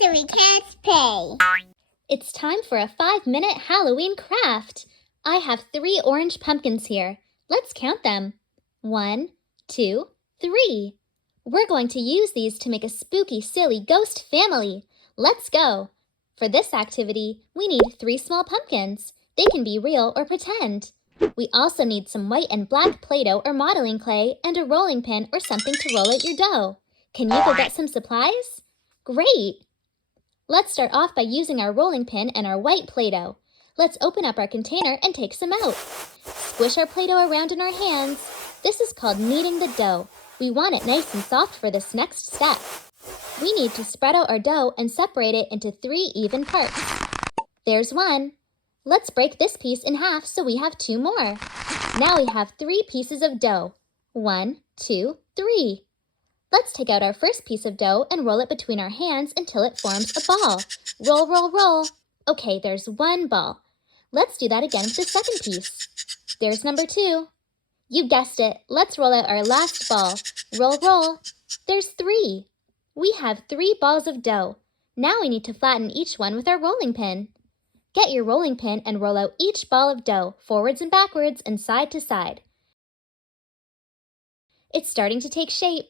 nursery cats play. It's time for a 5-minute Halloween craft. I have 3 orange pumpkins here. Let's count them. 1, 2, 3. We're going to use these to make a spooky, silly ghost family. Let's go. For this activity, we need 3 small pumpkins. They can be real or pretend. We also need some white and black Play-Doh or modeling clay and a rolling pin or something to roll out your dough. Can you go get some supplies? Great! Let's start off by using our rolling pin and our white Play-Doh. Let's open up our container and take some out. Squish our Play-Doh around in our hands. This is called kneading the dough. We want it nice and soft for this next step. We need to spread out our dough and separate it into 3 even parts. There's 1. Let's break this piece in half so we have 2 more. Now we have 3 pieces of dough. 1, 2, 3. Let's take out our first piece of dough and roll it between our hands until it forms a ball. Roll, roll, roll. Okay, there's 1 ball. Let's do that again with the second piece. There's number 2. You guessed it. Let's roll out our last ball. Roll, roll. There's 3. We have 3 balls of dough. Now we need to flatten each one with our rolling pin. Get your rolling pin and roll out each ball of dough, forwards and backwards and side to side. It's starting to take shape.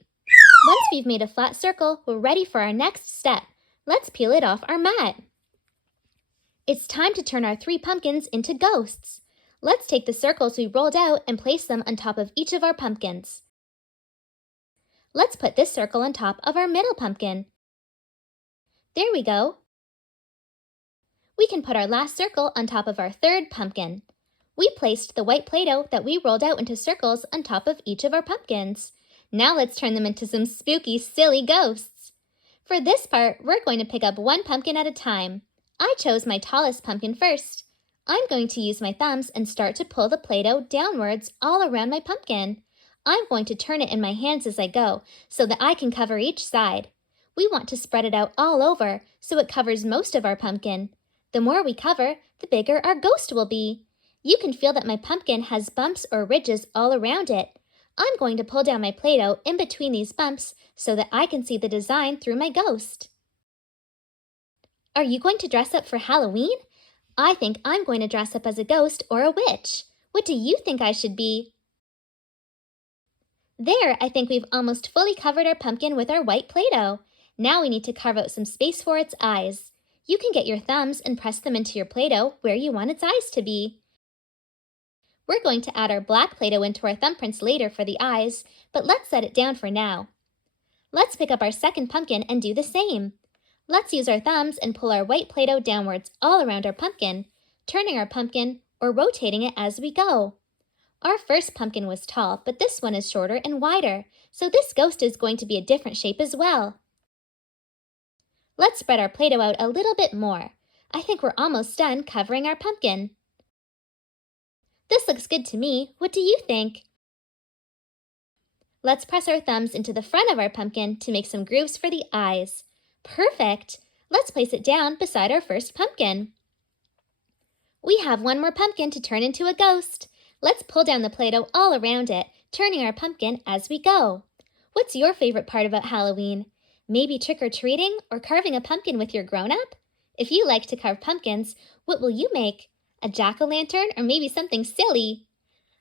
Once we've made a flat circle, we're ready for our next step. Let's peel it off our mat. It's time to turn our 3 pumpkins into ghosts. Let's take the circles we rolled out and place them on top of each of our pumpkins. Let's put this circle on top of our middle pumpkin. There we go. We can put our last circle on top of our 3rd pumpkin. We placed the white Play-Doh that we rolled out into circles on top of each of our pumpkins. Now let's turn them into some spooky, silly ghosts. For this part, we're going to pick up 1 pumpkin at a time. I chose my tallest pumpkin first. I'm going to use my thumbs and start to pull the Play-Doh downwards all around my pumpkin. I'm going to turn it in my hands as I go so that I can cover each side. We want to spread it out all over so it covers most of our pumpkin. The more we cover, the bigger our ghost will be. You can feel that my pumpkin has bumps or ridges all around it. I'm going to pull down my Play-Doh in between these bumps so that I can see the design through my ghost. Are you going to dress up for Halloween? I think I'm going to dress up as a ghost or a witch. What do you think I should be? There, I think we've almost fully covered our pumpkin with our white Play-Doh. Now we need to carve out some space for its eyes. You can get your thumbs and press them into your Play-Doh where you want its eyes to be. We're going to add our black Play-Doh into our thumbprints later for the eyes, but let's set it down for now. Let's pick up our second pumpkin and do the same. Let's use our thumbs and pull our white Play-Doh downwards all around our pumpkin, turning our pumpkin or rotating it as we go. Our first pumpkin was tall, but this one is shorter and wider, so this ghost is going to be a different shape as well. Let's spread our Play-Doh out a little bit more. I think we're almost done covering our pumpkin. This looks good to me. What do you think? Let's press our thumbs into the front of our pumpkin to make some grooves for the eyes. Perfect! Let's place it down beside our first pumpkin. We have 1 more pumpkin to turn into a ghost. Let's pull down the Play-Doh all around it, turning our pumpkin as we go. What's your favorite part about Halloween? Maybe trick-or-treating or carving a pumpkin with your grown-up? If you like to carve pumpkins, what will you make? A jack-o'-lantern or maybe something silly?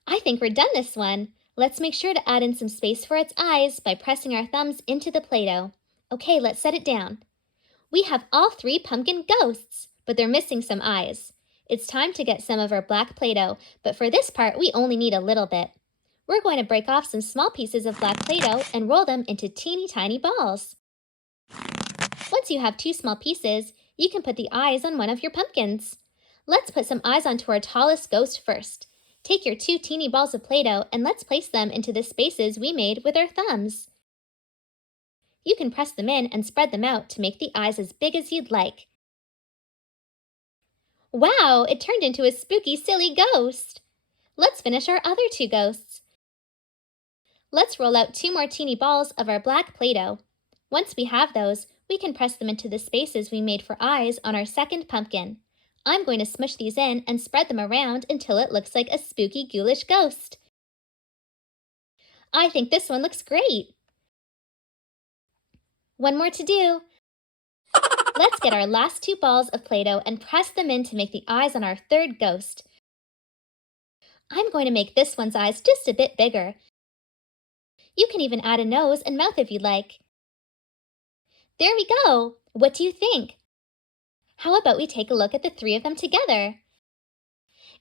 I think we're done this one. Let's make sure to add in some space for its eyes by pressing our thumbs into the Play-Doh. Okay, let's set it down. We have all 3 pumpkin ghosts, but they're missing some eyes. It's time to get some of our black Play-Doh, but for this part, we only need a little bit. We're going to break off some small pieces of black Play-Doh and roll them into teeny tiny balls. Once you have 2 small pieces, you can put the eyes on one of your pumpkins. Let's put some eyes onto our tallest ghost first. Take your 2 teeny balls of Play-Doh and let's place them into the spaces we made with our thumbs. You can press them in and spread them out to make the eyes as big as you'd like. Wow, it turned into a spooky, silly ghost! Let's finish our other 2 ghosts. Let's roll out 2 more teeny balls of our black Play-Doh. Once we have those, we can press them into the spaces we made for eyes on our second pumpkin. I'm going to smush these in and spread them around until it looks like a spooky, ghoulish ghost. I think this one looks great. 1 more to do. Let's get our last 2 balls of Play-Doh and press them in to make the eyes on our third ghost. I'm going to make this one's eyes just a bit bigger. You can even add a nose and mouth if you'd like. There we go! What do you think? How about we take a look at the 3 of them together?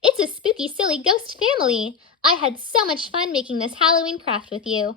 It's a spooky, silly ghost family! I had so much fun making this Halloween craft with you.